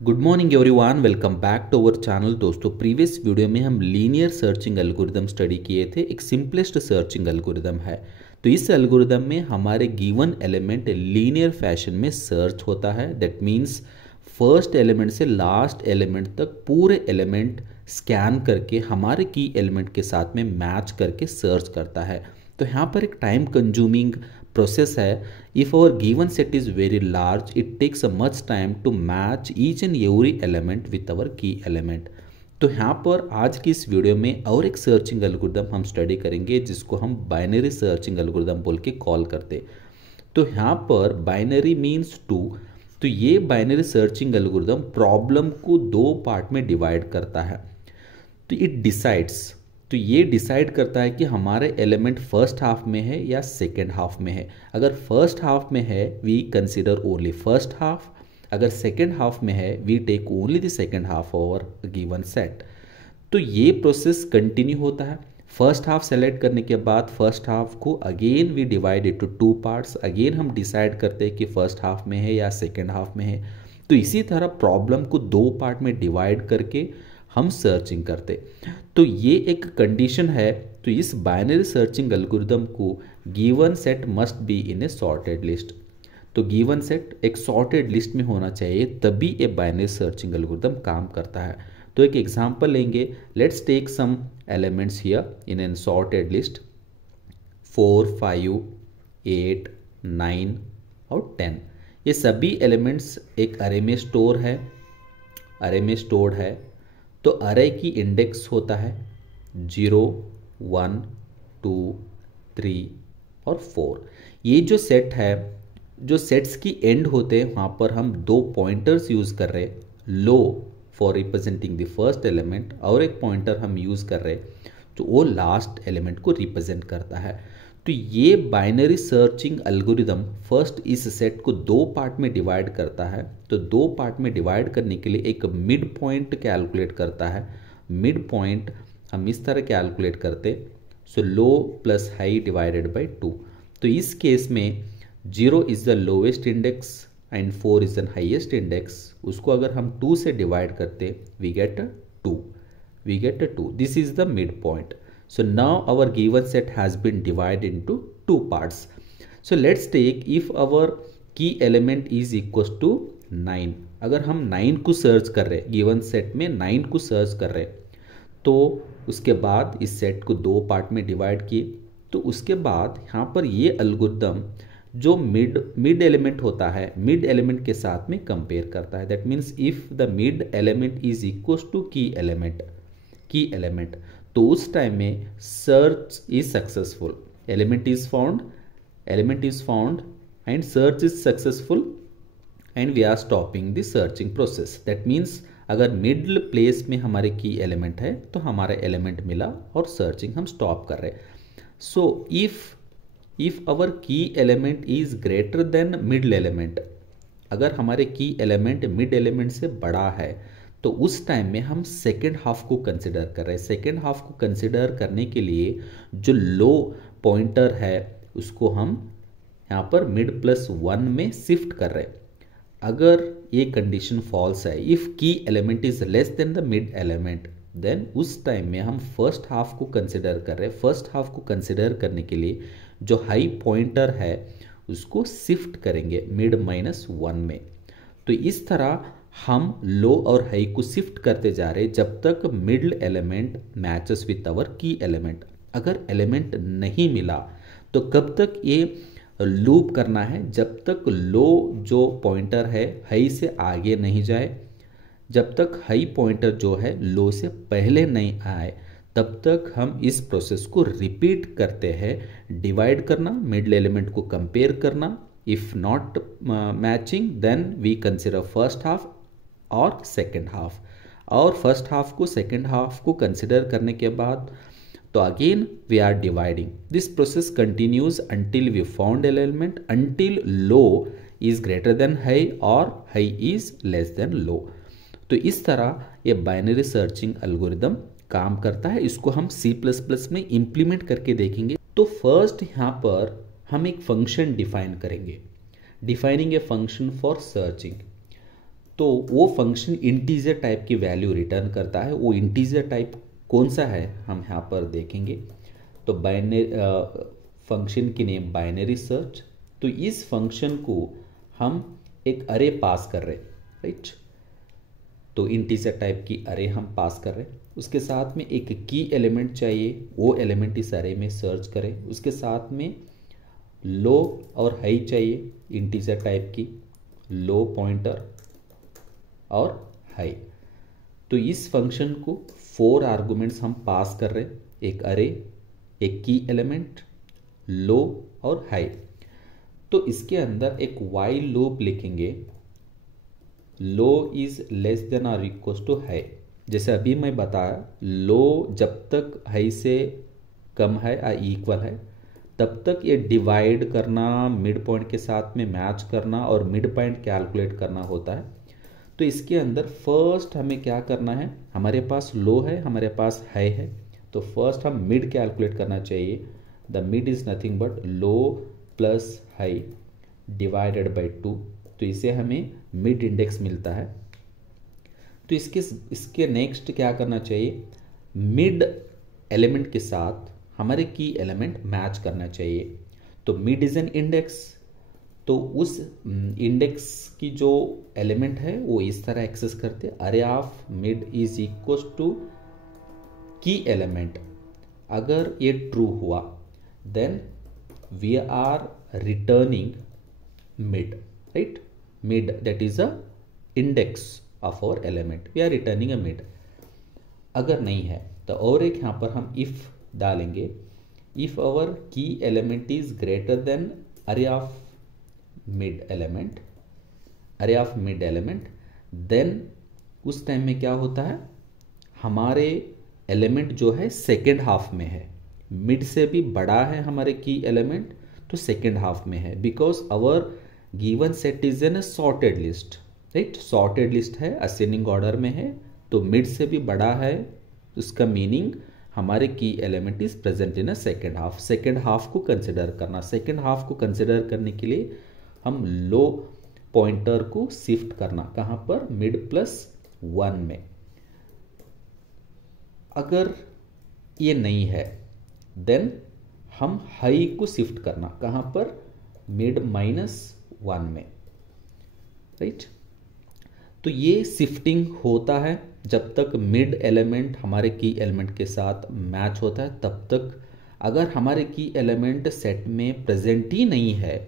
Good morning everyone, welcome back to our channel. दोस्तों, previous video में हम linear searching algorithm study किए थे। एक सिंपलेस्ट सर्चिंग एल्गोरिदम है। तो इस एल्गोरिदम में हमारे गिवन एलिमेंट लीनियर फैशन में सर्च होता है। दैट मीन्स फर्स्ट एलिमेंट से लास्ट एलिमेंट तक पूरे एलिमेंट स्कैन करके हमारे की एलिमेंट के साथ में मैच करके सर्च करता है। तो यहाँ पर एक टाइम कंज्यूमिंग प्रोसेस है। If our given set is very large, it takes a much time to match each and every element with our key element. तो यहाँ पर आज की इस वीडियो में और एक सर्चिंग एल्गोरिदम हम स्टडी करेंगे जिसको हम बाइनरी सर्चिंग एल्गोरिदम बोल के कॉल करते। तो यहाँ पर बाइनरी मीन्स टू। तो ये बाइनरी सर्चिंग एल्गोरिदम प्रॉब्लम को दो पार्ट में डिवाइड करता है। तो इट डिसाइड्स, तो ये डिसाइड करता है कि हमारे एलिमेंट फर्स्ट हाफ में है या सेकेंड हाफ में है। अगर फर्स्ट हाफ में है we consider only first half, अगर सेकेंड हाफ में है we take only the second half over given set. तो ये प्रोसेस कंटिन्यू होता है। फर्स्ट हाफ सेलेक्ट करने के बाद फर्स्ट हाफ को again we divide it to two parts. Again हम डिसाइड करते हैं कि फर्स्ट हाफ में है या सेकेंड हाफ में है। तो इसी तरह प्रॉब्लम को दो पार्ट में डिवाइड करके हम सर्चिंग करते। तो ये एक कंडीशन है। तो इस बाइनरी सर्चिंग एल्गोरिदम को given set must be in A sorted list. तो गिवन सेट एक सॉर्टेड लिस्ट में होना चाहिए, तभी ये बाइनरी सर्चिंग एल्गोरिदम काम करता है। तो एक एग्जांपल लेंगे। Let's take some elements here in an sorted list 4, 5, 8, 9 और 10। ये सभी एलिमेंट्स एक अरे में स्टोर है, अरे में स्टोर्ड है। तो अरे की इंडेक्स होता है 0, 1, 2, 3 और 4। ये जो सेट है, जो सेट्स की एंड होते हैं वहाँ पर हम दो पॉइंटर्स यूज़ कर रहे हैं, low for representing the first element और एक पॉइंटर हम यूज़ कर रहे हैं तो वो लास्ट एलिमेंट को रिप्रेजेंट करता है। तो ये बाइनरी सर्चिंग एल्गोरिदम फर्स्ट इस सेट को दो पार्ट में डिवाइड करता है। तो दो पार्ट में डिवाइड करने के लिए एक मिड पॉइंट कैलकुलेट करता है। मिड पॉइंट हम इस तरह कैलकुलेट करते, so low plus high divided by 2। तो इस केस में 0 is the lowest index and 4 is the highest index. उसको अगर हम 2 से डिवाइड करते we get 2, we get 2। This is the mid point. So now our given set has been divided into two parts. So let's take if our key element is equals to 9। अगर हम 9 को search कर रहे हैं, given set में 9 को search कर रहे हैं, तो उसके बाद इस सेट को दो पार्ट में डिवाइड किए। तो उसके बाद यहाँ पर ये एल्गोरिदम जो मिड एलिमेंट होता है, मिड एलिमेंट के साथ में कंपेयर करता है। That means if the mid element is equals to key element, तो उस टाइम में search is successful, element is found and search is successful and we are stopping the searching process. That means अगर middle place में हमारे की element है तो हमारा एलिमेंट मिला और सर्चिंग हम स्टॉप कर रहे हैं। सो इफ अवर की element is greater then middle element, अगर हमारे की एलिमेंट मिड एलिमेंट से बड़ा है तो उस टाइम में हम सेकेंड हाफ को कंसिडर कर रहे हैं। सेकेंड हाफ को कंसिडर करने के लिए जो लो पॉइंटर है उसको हम यहाँ पर मिड प्लस 1 में शिफ्ट कर रहे हैं। अगर ये कंडीशन फॉल्स है, if key element is less than the mid element, then उस टाइम में हम फर्स्ट हाफ को कंसिडर कर रहे हैं। फर्स्ट हाफ को कंसिडर करने के लिए जो हाई पॉइंटर है उसको शिफ्ट करेंगे मिड माइनस 1 में। तो इस तरह हम लो और हाई को शिफ्ट करते जा रहे हैं जब तक middle element matches with our key element. अगर एलिमेंट नहीं मिला तो कब तक ये लूप करना है, जब तक लो जो पॉइंटर है हाई से आगे नहीं जाए, जब तक हाई पॉइंटर जो है लो से पहले नहीं आए, तब तक हम इस प्रोसेस को रिपीट करते हैं। डिवाइड करना, मिडल एलिमेंट को कंपेयर करना, if not matching then we consider first half और सेकेंड हाफ, और फर्स्ट हाफ को सेकेंड हाफ को कंसिडर करने के बाद तो again we are dividing. This process continues until we found element, until low is greater than high और high is less than low. तो इस तरह ये बाइनरी सर्चिंग एल्गोरिदम काम करता है। इसको हम C++ में इम्प्लीमेंट करके देखेंगे। तो फर्स्ट यहाँ पर हम एक फंक्शन डिफाइन करेंगे, defining a function for searching. तो वो फंक्शन इंटीजर टाइप की वैल्यू रिटर्न करता है। वो इंटीजर टाइप कौन सा है हम यहाँ पर देखेंगे। तो बाइनरी फंक्शन की नेम बाइनरी सर्च। तो इस फंक्शन को हम एक अरे पास कर रहे हैं, राइट। तो इंटीजर टाइप की अरे हम पास कर रहे हैं, उसके साथ में एक की एलिमेंट चाहिए, वो एलिमेंट इस अरे में सर्च करें। उसके साथ में लो और हाई चाहिए, इंटीजर टाइप की लो पॉइंटर और हाई। तो इस फंक्शन को 4 आर्गुमेंट्स हम पास कर रहे हैं, एक अरे, एक की एलिमेंट, लो और हाई। तो इसके अंदर एक वाइल लूप लिखेंगे, लो इज लेस देन और इक्वल टू हाई। जैसे अभी मैं बताया, लो जब तक हाई से कम है या इक्वल है तब तक ये डिवाइड करना, मिड पॉइंट के साथ में मैच करना और मिड पॉइंट कैलकुलेट करना होता है। तो इसके अंदर फर्स्ट हमें क्या करना है, हमारे पास लो है, हमारे पास हाई है, तो फर्स्ट हम मिड कैलकुलेट करना चाहिए। The mid is nothing but low plus high divided by 2। तो इसे हमें मिड इंडेक्स मिलता है। तो इसके नेक्स्ट क्या करना चाहिए, मिड एलिमेंट के साथ हमारे की एलिमेंट मैच करना चाहिए। तो मिड इज एन इंडेक्स, तो उस इंडेक्स की जो एलिमेंट है वो इस तरह एक्सेस करते हैं, array of mid is equal to key element. अगर ये ट्रू हुआ then we are returning mid, right. Mid that is a index of our element, we are returning a mid. अगर नहीं है तो और एक यहाँ पर हम इफ डालेंगे, if our key element is greater then अरे ऑफ मिड एलिमेंट, अरे ऑफ मिड एलिमेंट, देन उस टाइम में क्या होता है, हमारे एलिमेंट जो है सेकेंड हाफ में है, मिड से भी बड़ा है हमारे की एलिमेंट तो सेकेंड हाफ में है, because our given set is an sorted list, right. Sorted list है, असेंडिंग ऑर्डर में है, तो मिड से भी बड़ा है, उसका मीनिंग हमारे की element is present in a second half. Second half को कंसिडर करना, सेकेंड हाफ को कंसिडर करने के लिए हम लो पॉइंटर को शिफ्ट करना, कहाँ पर, मिड प्लस 1 में। अगर ये नहीं है देन हम हाई को शिफ्ट करना, कहाँ पर, मिड माइनस 1 में, राइट। तो ये शिफ्टिंग होता है जब तक मिड एलिमेंट हमारे की एलिमेंट के साथ मैच होता है तब तक। अगर हमारे की एलिमेंट सेट में प्रेजेंट ही नहीं है,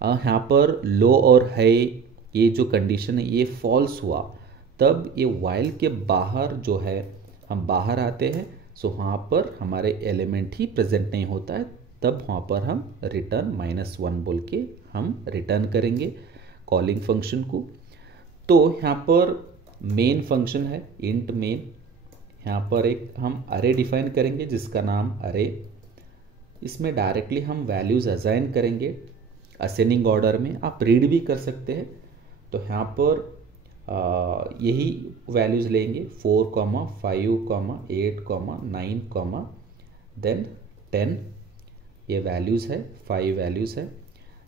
यहाँ पर लो और हाई ये जो कंडीशन है ये फॉल्स हुआ, तब ये वाइल के बाहर जो है हम बाहर आते हैं, सो वहाँ पर हमारे एलिमेंट ही प्रेजेंट नहीं होता है, तब वहाँ पर हम रिटर्न -1 बोल के हम रिटर्न करेंगे कॉलिंग फंक्शन को। तो यहाँ पर मेन फंक्शन है इंट मेन, यहाँ पर एक हम अरे डिफाइन करेंगे जिसका नाम अरे, इसमें डायरेक्टली हम वैल्यूज असाइन करेंगे असेंडिंग ऑर्डर में, आप रीड भी कर सकते हैं। तो यहाँ पर यही वैल्यूज लेंगे 4, 5, 8, 9, देन 10, ये वैल्यूज है, 5 वैल्यूज है।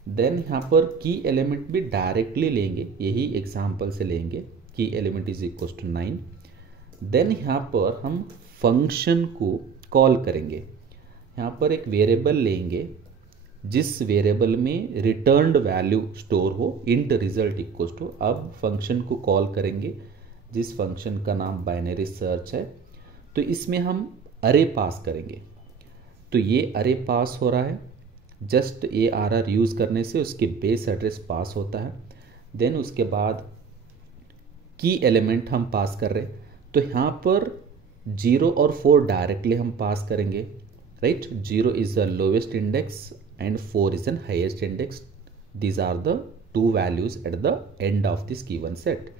देन यहाँ पर की एलिमेंट भी डायरेक्टली लेंगे, यही एग्जाम्पल से लेंगे, key element is equal to 9। Then यहाँ पर हम फंक्शन को कॉल करेंगे, यहाँ पर एक वेरिएबल लेंगे जिस वेरिएबल में रिटर्न्ड वैल्यू स्टोर हो, इंट रिजल्ट इक्वल टू। अब फंक्शन को कॉल करेंगे जिस फंक्शन का नाम बाइनरी सर्च है, तो इसमें हम अरे पास करेंगे। तो ये अरे पास हो रहा है, जस्ट ARR यूज़ करने से उसके बेस एड्रेस पास होता है। देन उसके बाद की एलिमेंट हम पास कर रहे हैं, तो यहाँ पर 0 और 4 डायरेक्टली हम पास करेंगे, right. 0 is the lowest index and 4 is an highest index, these are the 2 values at the end of this given set.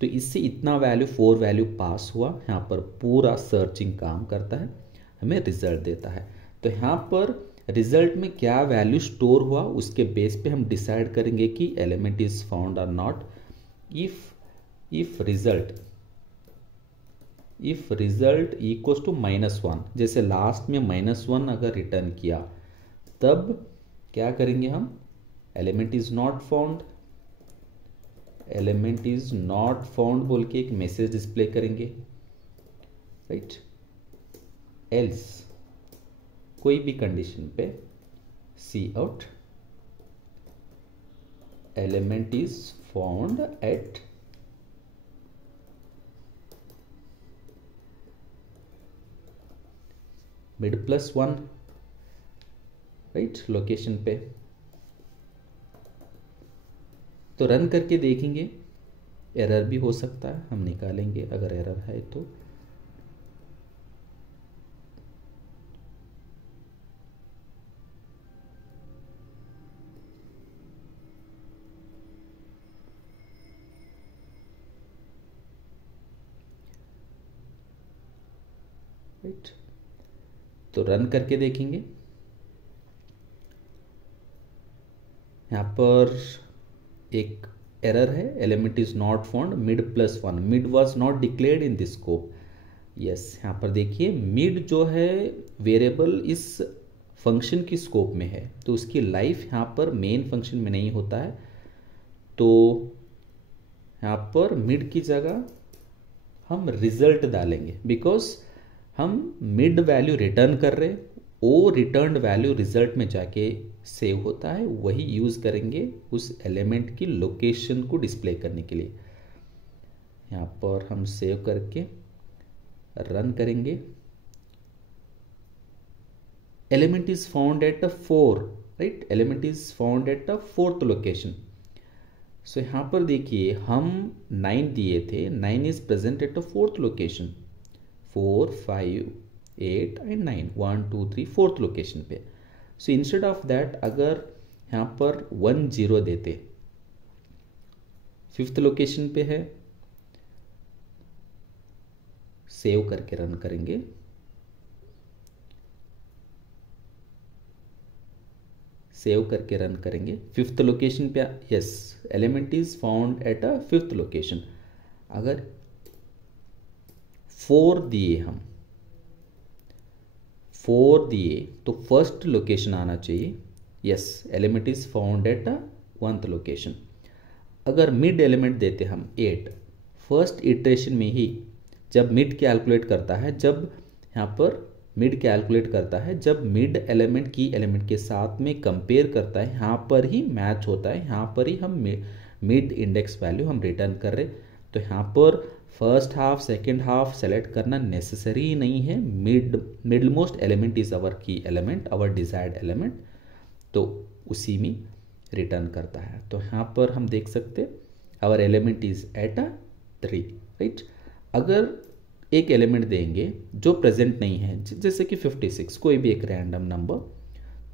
तो इससे इतना वैल्यू 4 वैल्यू पास हुआ, यहाँ पर पूरा सर्चिंग काम करता है, हमें रिजल्ट देता है। तो यहाँ पर रिजल्ट में क्या वैल्यू स्टोर हुआ उसके बेस पे हम डिसाइड करेंगे कि एलिमेंट इज फाउंड और not. If result equals to -1, जैसे लास्ट में -1 अगर रिटर्न किया तब क्या करेंगे हम, element is not found, element is not found बोल के एक मैसेज डिस्प्ले करेंगे, राइट। एल्स कोई भी कंडीशन पे cout element is found at mid +1, right, location पे। तो रन करके देखेंगे, एरर भी हो सकता है, हम निकालेंगे अगर एरर है तो। राइट, तो रन करके देखेंगे। यहाँ पर एक एरर है, element is not found mid +1, mid was not declared in this scope. Yes, यहाँ पर देखिए मिड जो है वेरिएबल इस फंक्शन की स्कोप में है, तो उसकी लाइफ यहाँ पर मेन फंक्शन में नहीं होता है। तो यहाँ पर मिड की जगह हम रिजल्ट डालेंगे, बिकॉज हम मिड वैल्यू रिटर्न कर रहे, वो रिटर्न वैल्यू रिजल्ट में जाके सेव होता है, वही यूज़ करेंगे उस एलिमेंट की लोकेशन को डिस्प्ले करने के लिए। यहाँ पर हम सेव करके रन करेंगे। Element is found at 4, right, element is found at 4th location. So यहाँ पर देखिए हम 9 दिए थे, 9 is present at 4th location, 4, 5, 8 and 9, 1, 2, 3, 4th location पे। सो इंस्टेड ऑफ दैट अगर यहाँ पर 1, 0 देते, 5th लोकेशन पे है, सेव करके रन करेंगे। सेव करके रन करेंगे 5th लोकेशन पे। Yes, element is found eight 5th location. अगर 4 दिए, हम 4 दिए तो फर्स्ट लोकेशन आना चाहिए। Yes, element is found eight 1th location. अगर मिड एलिमेंट देते हम 8, फर्स्ट इटरेशन में ही जब मिड कैलकुलेट करता है, जब यहाँ पर मिड कैलकुलेट करता है, जब मिड एलिमेंट की एलिमेंट के साथ में कंपेयर करता है, यहाँ पर ही मैच होता है, यहाँ पर ही हम मिड इंडेक्स वैल्यू हम रिटर्न कर रहे। तो यहाँ पर first half second half select करना नेसेसरी नहीं है, middle most element is our key element, our desired element, तो उसी में रिटर्न करता है। तो यहाँ पर हम देख सकते our element is at 3, right. अगर एक एलिमेंट देंगे जो प्रेजेंट नहीं है, जैसे कि 56, कोई भी एक रैंडम नंबर,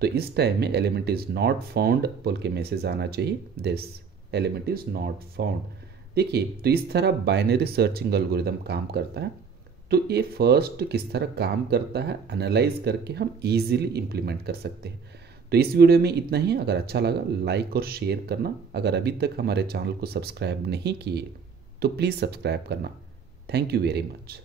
तो इस टाइम में एलिमेंट इज नॉट फाउंड बोल के मैसेज आना चाहिए, this element is not found. देखिए, तो इस तरह बाइनरी सर्चिंग एल्गोरिदम काम करता है। तो ये फर्स्ट किस तरह काम करता है एनालाइज करके हम इजीली इंप्लीमेंट कर सकते हैं। तो इस वीडियो में इतना ही। अगर अच्छा लगा लाइक और शेयर करना, अगर अभी तक हमारे चैनल को सब्सक्राइब नहीं किए तो प्लीज़ सब्सक्राइब करना। Thank you very much.